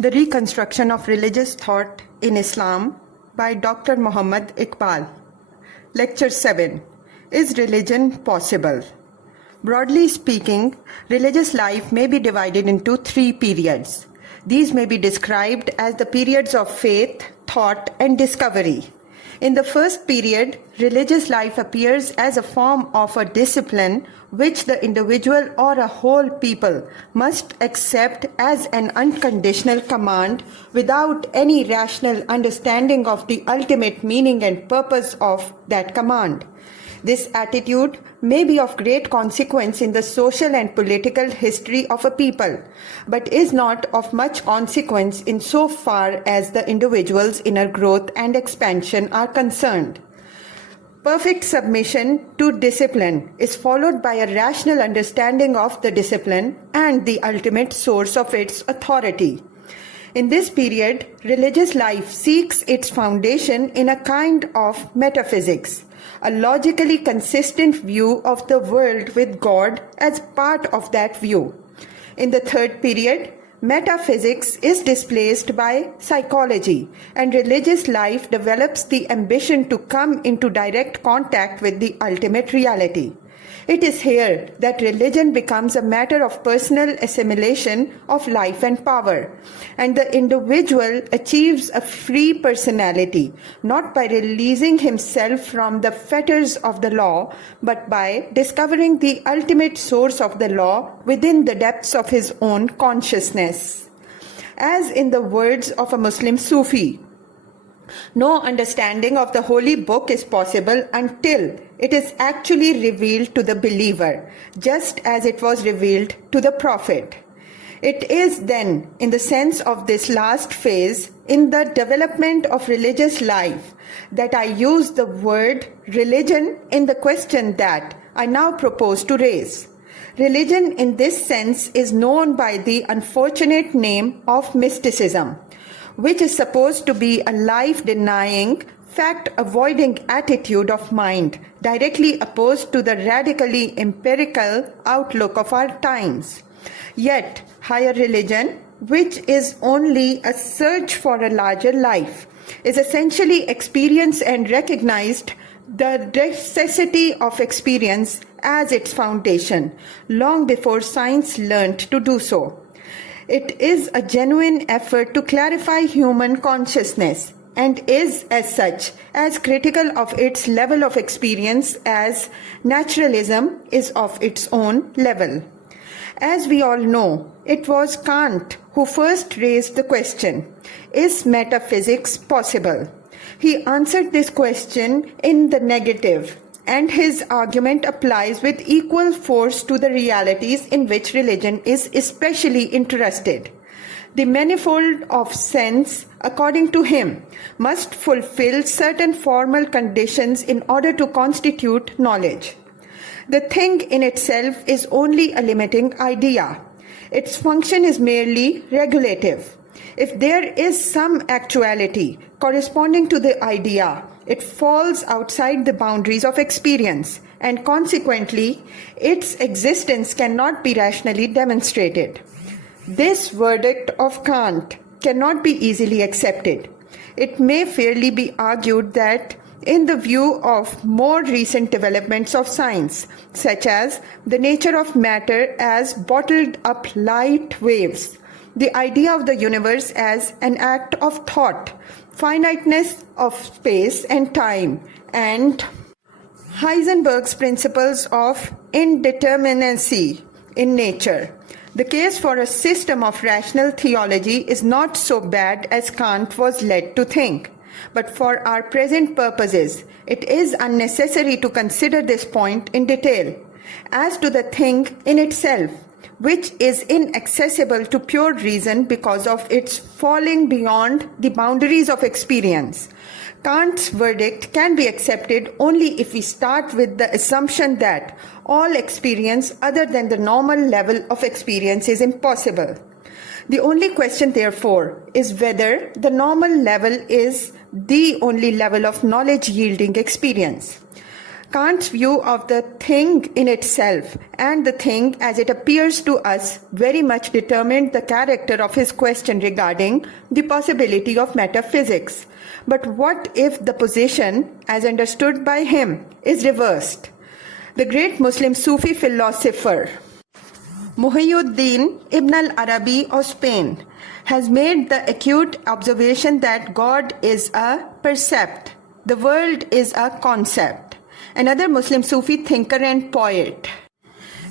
The Reconstruction of Religious Thought in Islam by Dr. Muhammad Iqbal. Lecture 7. Is religion possible? Broadly speaking, religious life may be divided into 3 periods. These may be described as the periods of faith, thought, and discovery. In the first period, religious life appears as a form of a discipline which the individual or a whole people must accept as an unconditional command without any rational understanding of the ultimate meaning and purpose of that command. This attitude may be of great consequence in the social and political history of a people, but is not of much consequence in so far as the individual's inner growth and expansion are concerned. Perfect submission to discipline is followed by a rational understanding of the discipline and the ultimate source of its authority. In this period, religious life seeks its foundation in a kind of metaphysics, a logically consistent view of the world with God as part of that view. In the third period, metaphysics is displaced by psychology, and religious life develops the ambition to come into direct contact with the ultimate reality. It is here that religion becomes a matter of personal assimilation of life and power, and the individual achieves a free personality, not by releasing himself from the fetters of the law, but by discovering the ultimate source of the law within the depths of his own consciousness. As in the words of a Muslim Sufi, no understanding of the holy book is possible until it is actually revealed to the believer, just as it was revealed to the prophet. It is then, in the sense of this last phase in the development of religious life, that I use the word religion in the question that I now propose to raise. Religion in this sense is known by the unfortunate name of mysticism, which is supposed to be a life-denying, fact-avoiding attitude of mind, directly opposed to the radically empirical outlook of our times. Yet, higher religion, which is only a search for a larger life, is essentially experienced and recognized the necessity of experience as its foundation, long before science learned to do so. It is a genuine effort to clarify human consciousness and is, as such, as critical of its level of experience as naturalism is of its own level. As we all know, it was Kant who first raised the question, is metaphysics possible? He answered this question in the negative, and his argument applies with equal force to the realities in which religion is especially interested. The manifold of sense, according to him, must fulfill certain formal conditions in order to constitute knowledge. The thing in itself is only a limiting idea. Its function is merely regulative. If there is some actuality corresponding to the idea, it falls outside the boundaries of experience, and consequently, its existence cannot be rationally demonstrated. This verdict of Kant cannot be easily accepted. It may fairly be argued that, in the view of more recent developments of science, such as the nature of matter as bottled up light waves, the idea of the universe as an act of thought, finiteness of space and time, and Heisenberg's principles of indeterminacy in nature, the case for a system of rational theology is not so bad as Kant was led to think. But for our present purposes, it is unnecessary to consider this point in detail. As to the thing in itself, which is inaccessible to pure reason because of its falling beyond the boundaries of experience, Kant's verdict can be accepted only if we start with the assumption that all experience other than the normal level of experience is impossible. The only question, therefore, is whether the normal level is the only level of knowledge-yielding experience. Kant's view of the thing in itself and the thing as it appears to us very much determined the character of his question regarding the possibility of metaphysics. But what if the position, as understood by him, is reversed? The great Muslim Sufi philosopher Muhyiddin Ibn al-Arabi of Spain has made the acute observation that God is a percept, the world is a concept. Another Muslim Sufi thinker and poet,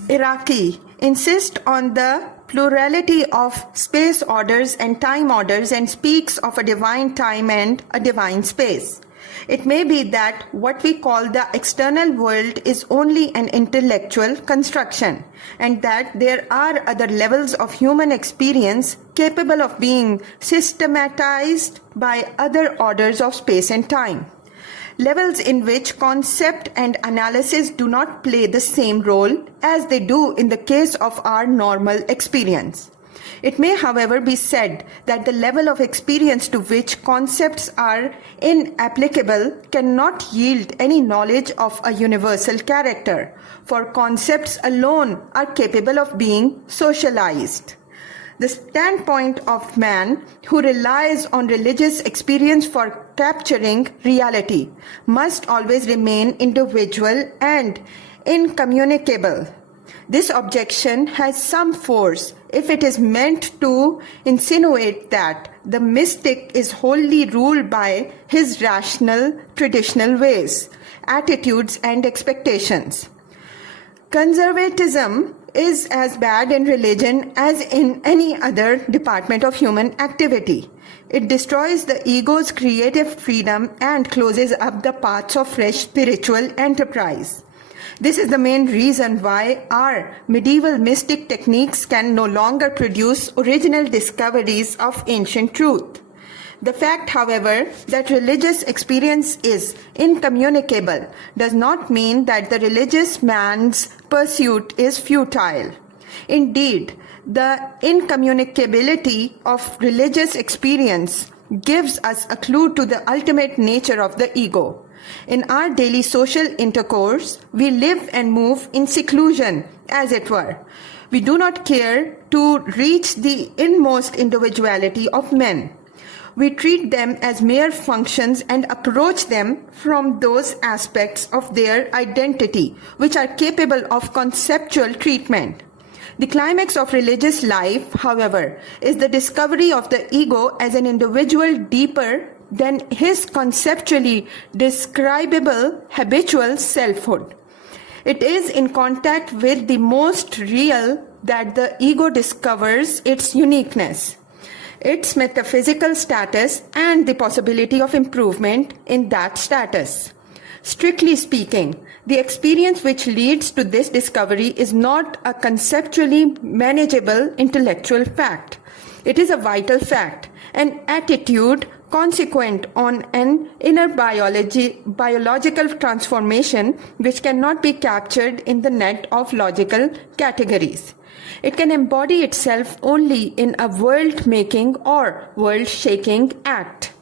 Iraqi, insists on the plurality of space orders and time orders and speaks of a divine time and a divine space. It may be that what we call the external world is only an intellectual construction, and that there are other levels of human experience capable of being systematized by other orders of space and time. Levels in which concept and analysis do not play the same role as they do in the case of our normal experience. It may, however, be said that the level of experience to which concepts are inapplicable cannot yield any knowledge of a universal character, for concepts alone are capable of being socialized. The standpoint of man who relies on religious experience for capturing reality must always remain individual and incommunicable. This objection has some force if it is meant to insinuate that the mystic is wholly ruled by his rational, traditional ways, attitudes, and expectations. Conservatism is as bad in religion as in any other department of human activity. It destroys the ego's creative freedom and closes up the paths of fresh spiritual enterprise. This is the main reason why our medieval mystic techniques can no longer produce original discoveries of ancient truth. The fact, however, that religious experience is incommunicable does not mean that the religious man's pursuit is futile. Indeed, the incommunicability of religious experience gives us a clue to the ultimate nature of the ego. In our daily social intercourse, we live and move in seclusion, as it were. We do not care to reach the inmost individuality of men. We treat them as mere functions and approach them from those aspects of their identity which are capable of conceptual treatment. The climax of religious life, however, is the discovery of the ego as an individual deeper than his conceptually describable habitual selfhood. It is in contact with the most real that the ego discovers its uniqueness, its metaphysical status, and the possibility of improvement in that status. Strictly speaking, the experience which leads to this discovery is not a conceptually manageable intellectual fact. It is a vital fact, an attitude consequent on an inner biological transformation which cannot be captured in the net of logical categories. It can embody itself only in a world-making or world-shaking act.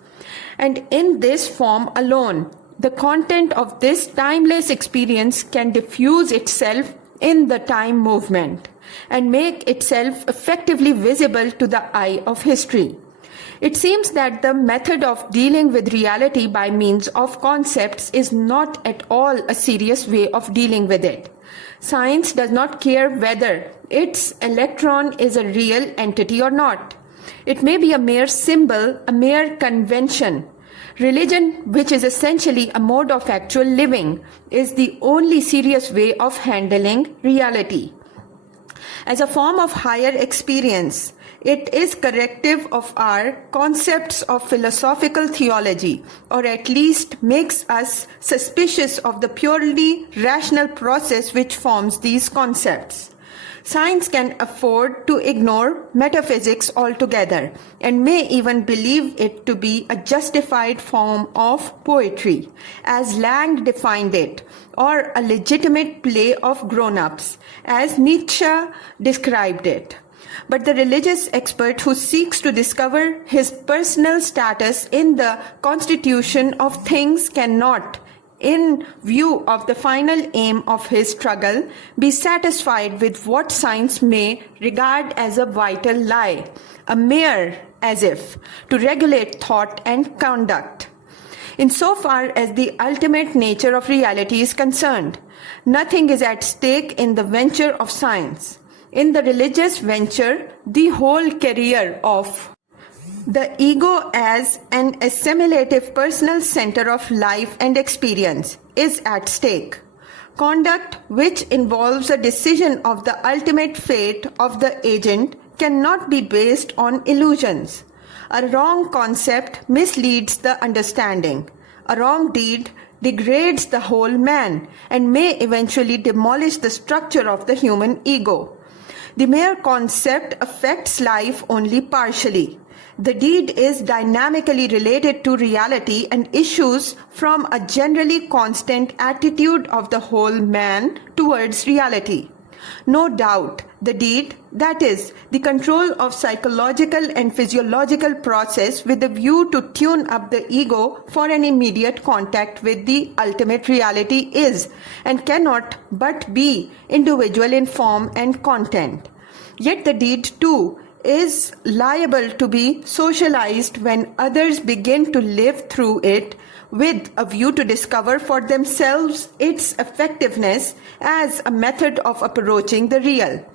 And in this form alone, the content of this timeless experience can diffuse itself in the time movement and make itself effectively visible to the eye of history. It seems that the method of dealing with reality by means of concepts is not at all a serious way of dealing with it. Science does not care whether its electron is a real entity or not. It may be a mere symbol, a mere convention. Religion, which is essentially a mode of actual living, is the only serious way of handling reality. As a form of higher experience, it is corrective of our concepts of philosophical theology, or at least makes us suspicious of the purely rational process which forms these concepts. Science can afford to ignore metaphysics altogether and may even believe it to be a justified form of poetry, as Lang defined it, or a legitimate play of grown-ups, as Nietzsche described it. But the religious expert who seeks to discover his personal status in the constitution of things cannot, in view of the final aim of his struggle, be satisfied with what science may regard as a vital lie, a mere as if, to regulate thought and conduct. Insofar as the ultimate nature of reality is concerned, nothing is at stake in the venture of science. In the religious venture, the whole career of the ego as an assimilative personal center of life and experience is at stake. Conduct which involves a decision of the ultimate fate of the agent cannot be based on illusions. A wrong concept misleads the understanding. A wrong deed degrades the whole man and may eventually demolish the structure of the human ego. The mere concept affects life only partially. The deed is dynamically related to reality and issues from a generally constant attitude of the whole man towards reality. No doubt, the deed, that is, the control of psychological and physiological process with a view to tune up the ego for an immediate contact with the ultimate reality is and cannot but be individual in form and content. Yet the deed too is liable to be socialized when others begin to live through it with a view to discover for themselves its effectiveness as a method of approaching the real.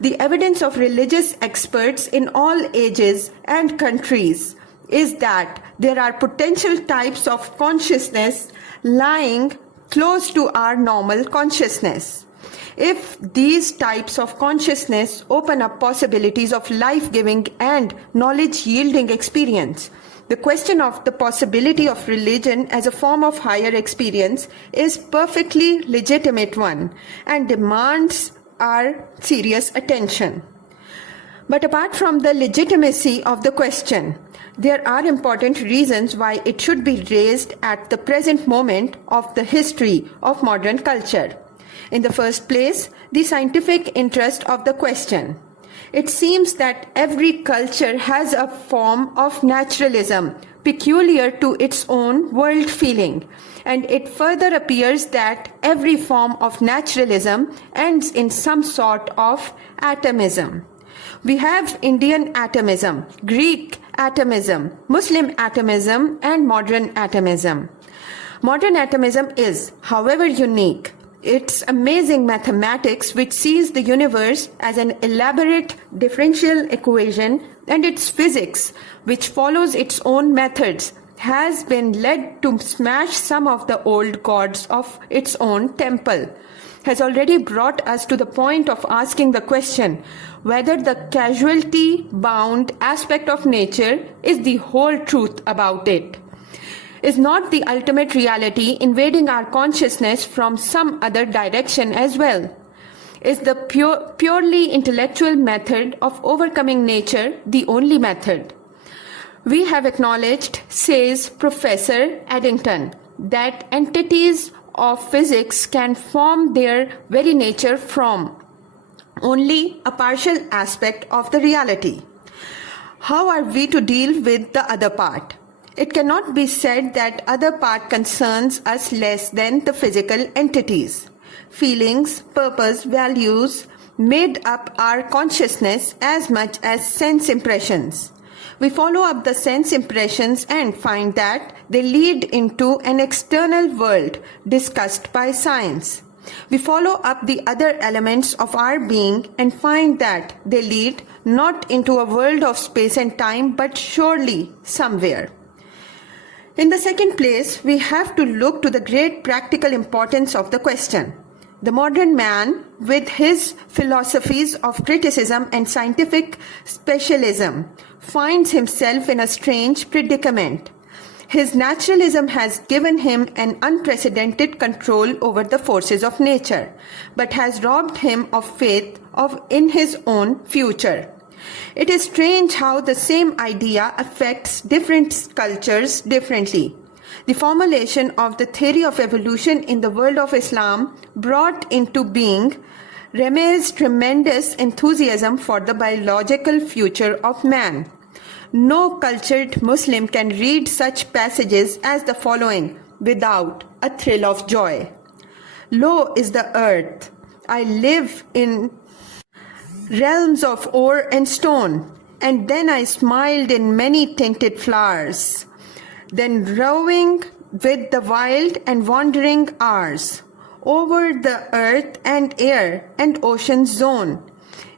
The evidence of religious experts in all ages and countries is that there are potential types of consciousness lying close to our normal consciousness. If these types of consciousness open up possibilities of life-giving and knowledge-yielding experience, the question of the possibility of religion as a form of higher experience is perfectly legitimate one and demands our serious attention. But apart from the legitimacy of the question, there are important reasons why it should be raised at the present moment of the history of modern culture. In the first place, the scientific interest of the question. It seems that every culture has a form of naturalism peculiar to its own world feeling, and it further appears that every form of naturalism ends in some sort of atomism. We have Indian atomism, Greek atomism, Muslim atomism, and modern atomism. Modern atomism is, however, unique. It's amazing mathematics which sees the universe as an elaborate differential equation, and its physics, which follows its own methods, has been led to smash some of the old gods of its own temple, has already brought us to the point of asking the question whether the causality-bound aspect of nature is the whole truth about it. Is not the ultimate reality invading our consciousness from some other direction as well? Is the purely intellectual method of overcoming nature the only method? We have acknowledged, says Professor Addington, that entities of physics can form their very nature from only a partial aspect of the reality. How are we to deal with the other part? It cannot be said that other part concerns us less than the physical entities. Feelings, purpose, values made up our consciousness as much as sense impressions. We follow up the sense impressions and find that they lead into an external world discussed by science. We follow up the other elements of our being and find that they lead not into a world of space and time, but surely somewhere. In the second place, we have to look to the great practical importance of the question. The modern man, with his philosophies of criticism and scientific specialism, finds himself in a strange predicament. His naturalism has given him an unprecedented control over the forces of nature, but has robbed him of faith in his own future. It is strange how the same idea affects different cultures differently. The formulation of the theory of evolution in the world of Islam brought into being Remy's tremendous enthusiasm for the biological future of man. No cultured Muslim can read such passages as the following without a thrill of joy. Low is the earth. I live in realms of ore and stone, and then I smiled in many tinted flowers, then roving with the wild and wandering hours, over the earth and air and ocean's zone.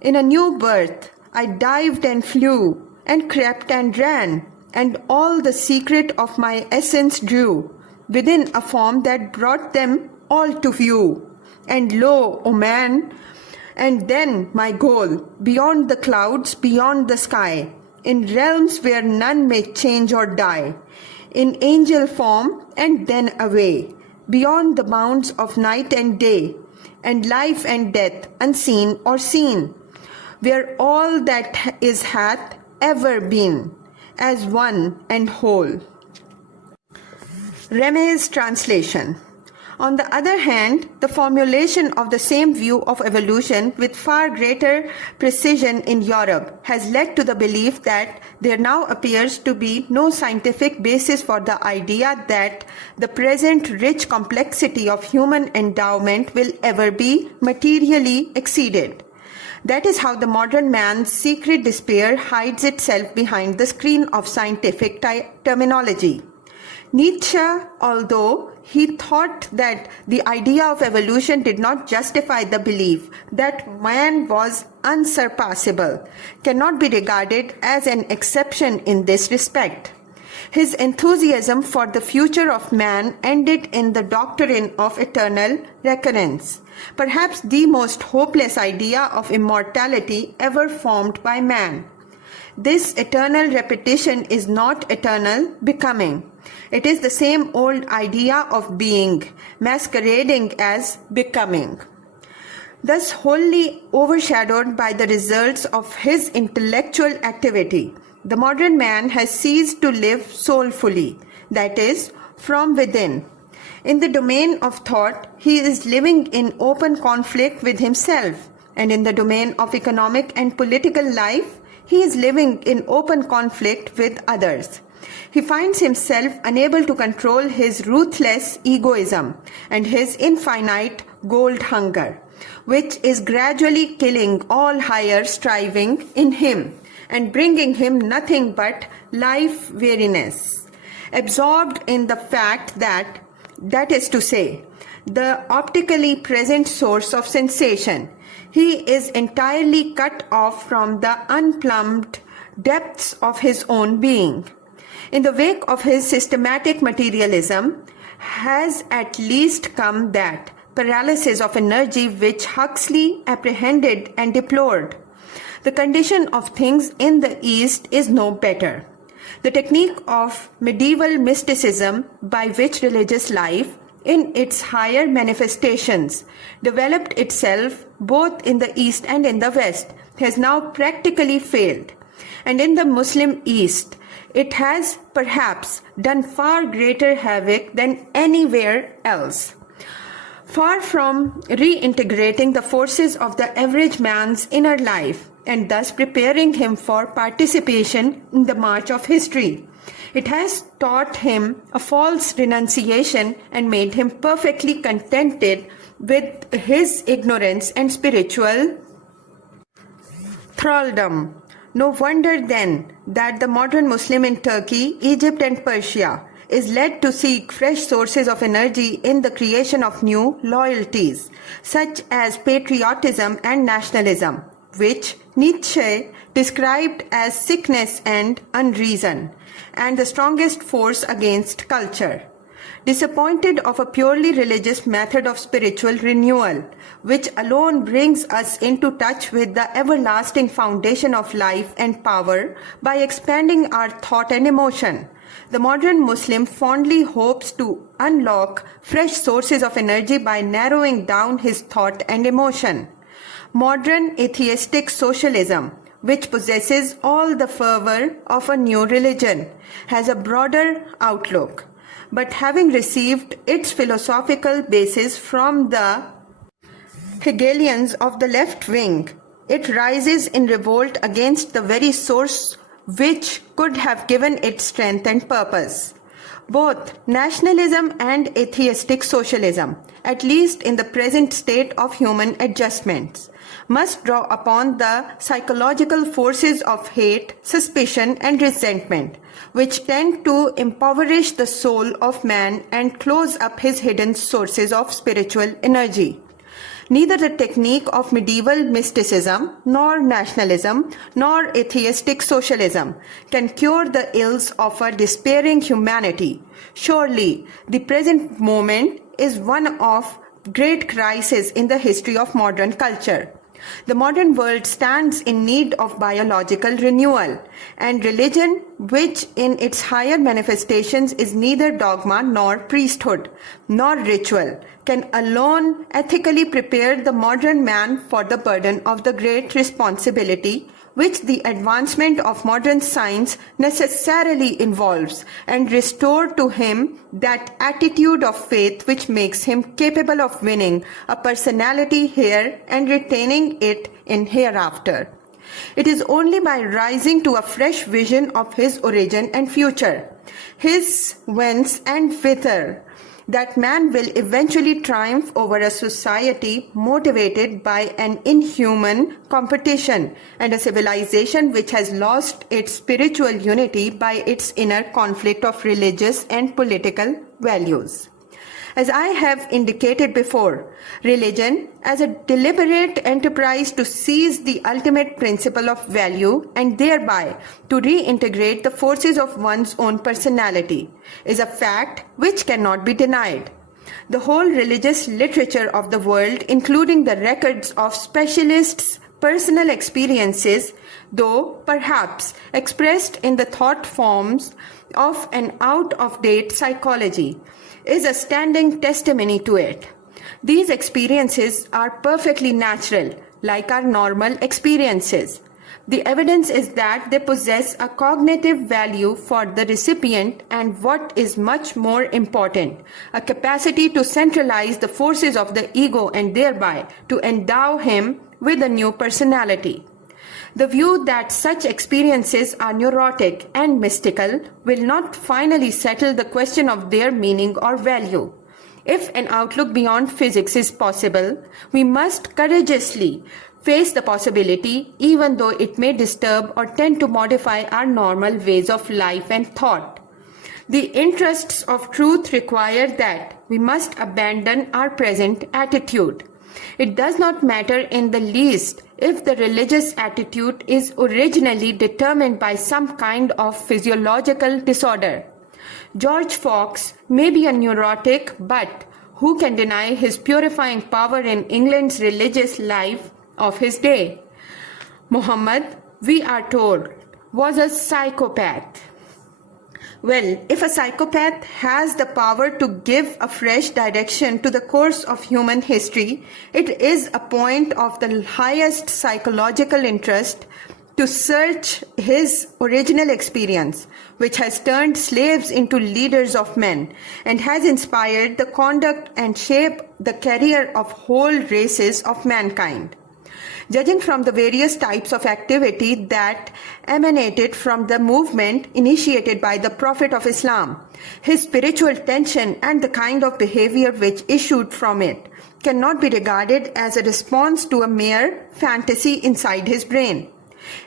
In a new birth, I dived and flew, and crept and ran, and all the secret of my essence drew, within a form that brought them all to view. And lo, O man, and then my goal, beyond the clouds, beyond the sky, in realms where none may change or die, in angel form and then away, beyond the bounds of night and day, and life and death, unseen or seen, where all that is hath ever been, as one and whole. Reme's translation. On the other hand, the formulation of the same view of evolution with far greater precision in Europe has led to the belief that there now appears to be no scientific basis for the idea that the present rich complexity of human endowment will ever be materially exceeded. That is how the modern man's secret despair hides itself behind the screen of scientific terminology. Nietzsche, although he thought that the idea of evolution did not justify the belief that man was unsurpassable, cannot be regarded as an exception in this respect. His enthusiasm for the future of man ended in the doctrine of eternal recurrence, perhaps the most hopeless idea of immortality ever formed by man. This eternal repetition is not eternal becoming. It is the same old idea of being, masquerading as becoming. Thus wholly overshadowed by the results of his intellectual activity, the modern man has ceased to live soulfully, that is, from within. In the domain of thought, he is living in open conflict with himself, and in the domain of economic and political life, he is living in open conflict with others. He finds himself unable to control his ruthless egoism and his infinite gold hunger, which is gradually killing all higher striving in him and bringing him nothing but life weariness. Absorbed in the fact that is to say, the optically present source of sensation, he is entirely cut off from the unplumbed depths of his own being. In the wake of his systematic materialism has at least come that paralysis of energy which Huxley apprehended and deplored. The condition of things in the East is no better. The technique of medieval mysticism by which religious life, in its higher manifestations, developed itself both in the East and in the West, has now practically failed. And in the Muslim East, it has perhaps done far greater havoc than anywhere else. Far from reintegrating the forces of the average man's inner life and thus preparing him for participation in the march of history, it has taught him a false renunciation and made him perfectly contented with his ignorance and spiritual thraldom. No wonder then that the modern Muslim in Turkey, Egypt and Persia is led to seek fresh sources of energy in the creation of new loyalties, such as patriotism and nationalism, which Nietzsche described as sickness and unreason, and the strongest force against culture. Disappointed of a purely religious method of spiritual renewal, which alone brings us into touch with the everlasting foundation of life and power by expanding our thought and emotion, the modern Muslim fondly hopes to unlock fresh sources of energy by narrowing down his thought and emotion. Modern atheistic socialism, which possesses all the fervor of a new religion, has a broader outlook. But having received its philosophical basis from the Hegelians of the left wing, it rises in revolt against the very source which could have given it strength and purpose. Both nationalism and atheistic socialism, at least in the present state of human adjustments, must draw upon the psychological forces of hate, suspicion, and resentment, which tend to impoverish the soul of man and close up his hidden sources of spiritual energy. Neither the technique of medieval mysticism, nor nationalism, nor atheistic socialism can cure the ills of a despairing humanity. Surely, the present moment is one of great crisis in the history of modern culture. The modern world stands in need of biological renewal, and religion, which in its higher manifestations is neither dogma nor priesthood, nor ritual, can alone ethically prepare the modern man for the burden of the great responsibility which the advancement of modern science necessarily involves, and restore to him that attitude of faith which makes him capable of winning a personality here and retaining it in hereafter. It is only by rising to a fresh vision of his origin and future, his whence and whither, that man will eventually triumph over a society motivated by an inhuman competition and a civilization which has lost its spiritual unity by its inner conflict of religious and political values. As I have indicated before, religion as a deliberate enterprise to seize the ultimate principle of value and thereby to reintegrate the forces of one's own personality is a fact which cannot be denied. The whole religious literature of the world, including the records of specialists' personal experiences, though perhaps expressed in the thought forms of an out-of-date psychology, is a standing testimony to it. These experiences are perfectly natural, like our normal experiences. The evidence is that they possess a cognitive value for the recipient and, what is much more important, a capacity to centralize the forces of the ego and thereby to endow him with a new personality. The view that such experiences are neurotic and mystical will not finally settle the question of their meaning or value. If an outlook beyond physics is possible, we must courageously face the possibility, even though it may disturb or tend to modify our normal ways of life and thought. The interests of truth require that we must abandon our present attitude. It does not matter in the least if the religious attitude is originally determined by some kind of physiological disorder. George Fox may be a neurotic, but who can deny his purifying power in England's religious life of his day? Muhammad, we are told, was a psychopath. Well, if a psychopath has the power to give a fresh direction to the course of human history, it is a point of the highest psychological interest to search his original experience, which has turned slaves into leaders of men and has inspired the conduct and shaped the career of whole races of mankind. Judging from the various types of activity that emanated from the movement initiated by the Prophet of Islam, his spiritual tension and the kind of behavior which issued from it cannot be regarded as a response to a mere fantasy inside his brain.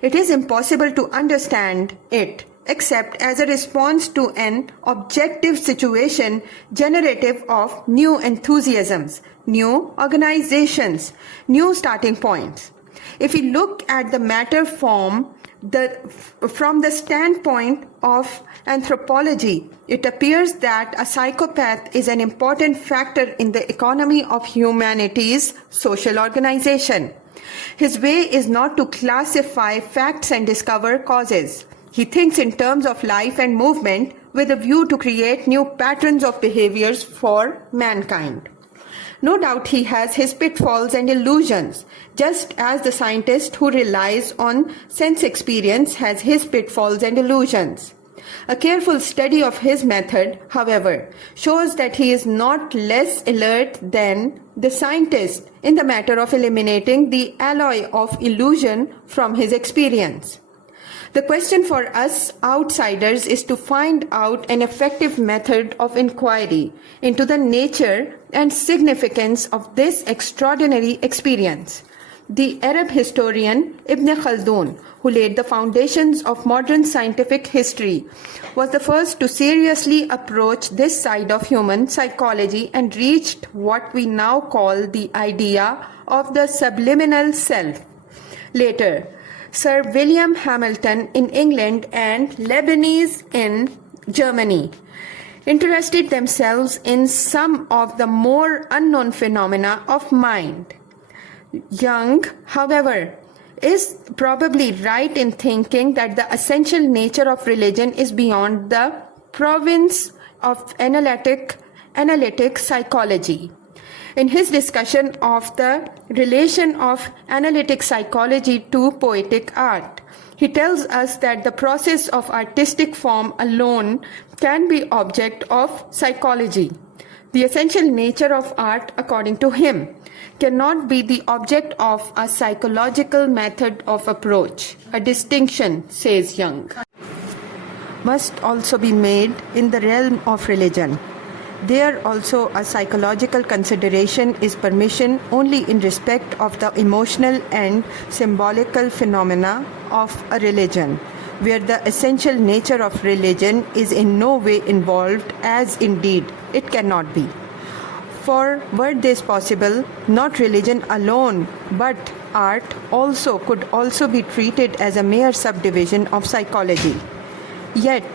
It is impossible to understand it except as a response to an objective situation generative of new enthusiasms, new organizations, new starting points. If we look at the matter from the standpoint of anthropology, it appears that a psychopath is an important factor in the economy of humanity's social organization. His way is not to classify facts and discover causes. He thinks in terms of life and movement with a view to create new patterns of behaviors for mankind. No doubt he has his pitfalls and illusions, just as the scientist who relies on sense experience has his pitfalls and illusions. A careful study of his method, however, shows that he is not less alert than the scientist in the matter of eliminating the alloy of illusion from his experience. The question for us outsiders is to find out an effective method of inquiry into the nature and significance of this extraordinary experience. The Arab historian Ibn Khaldun, who laid the foundations of modern scientific history, was the first to seriously approach this side of human psychology and reached what we now call the idea of the subliminal self. Later, Sir William Hamilton in England and Leibniz in Germany interested themselves in some of the more unknown phenomena of mind. Jung, however, is probably right in thinking that the essential nature of religion is beyond the province of analytic psychology. In his discussion of the relation of analytic psychology to poetic art, he tells us that the process of artistic form alone can be object of psychology. The essential nature of art, according to him, cannot be the object of a psychological method of approach. A distinction, says Jung, must also be made in the realm of religion. There also a psychological consideration is permission only in respect of the emotional and symbolical phenomena of a religion, where the essential nature of religion is in no way involved, as indeed it cannot be. For were this possible, not religion alone, but art also could also be treated as a mere subdivision of psychology. Yet,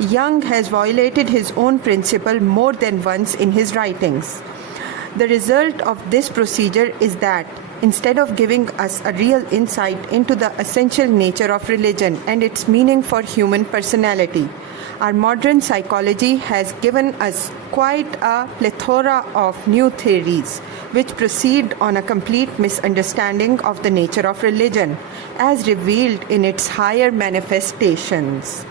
Jung has violated his own principle more than once in his writings. The result of this procedure is that, instead of giving us a real insight into the essential nature of religion and its meaning for human personality, our modern psychology has given us quite a plethora of new theories which proceed on a complete misunderstanding of the nature of religion as revealed in its higher manifestations,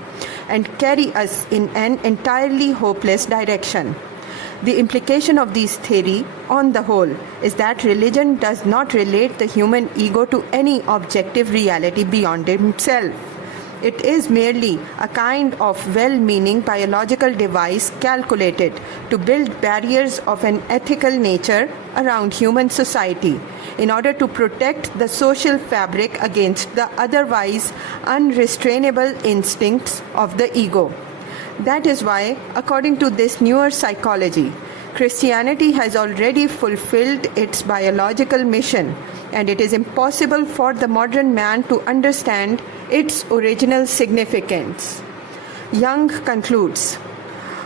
and carry us in an entirely hopeless direction. The implication of these theories, on the whole, is that religion does not relate the human ego to any objective reality beyond himself. It is merely a kind of well-meaning biological device calculated to build barriers of an ethical nature around human society in order to protect the social fabric against the otherwise unrestrainable instincts of the ego. That is why, according to this newer psychology, Christianity has already fulfilled its biological mission, and it is impossible for the modern man to understand its original significance. Jung concludes,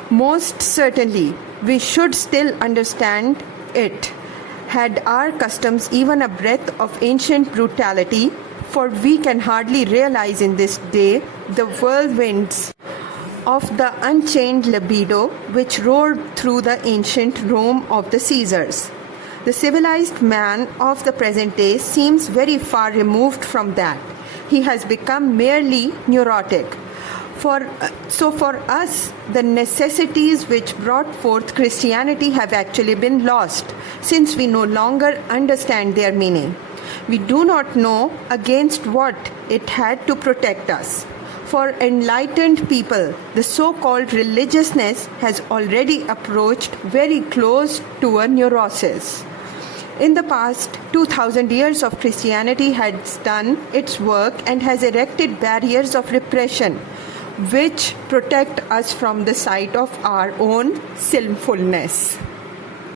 most certainly we should still understand it, had our customs even a breath of ancient brutality, for we can hardly realize in this day the whirlwinds of the unchained libido which roared through the ancient Rome of the Caesars. The civilized man of the present day seems very far removed from that. He has become merely neurotic. So for us, the necessities which brought forth Christianity have actually been lost, since we no longer understand their meaning. We do not know against what it had to protect us. For enlightened people, the so-called religiousness has already approached very close to a neurosis. In the past 2000 years of Christianity has done its work and has erected barriers of repression which protect us from the sight of our own sinfulness.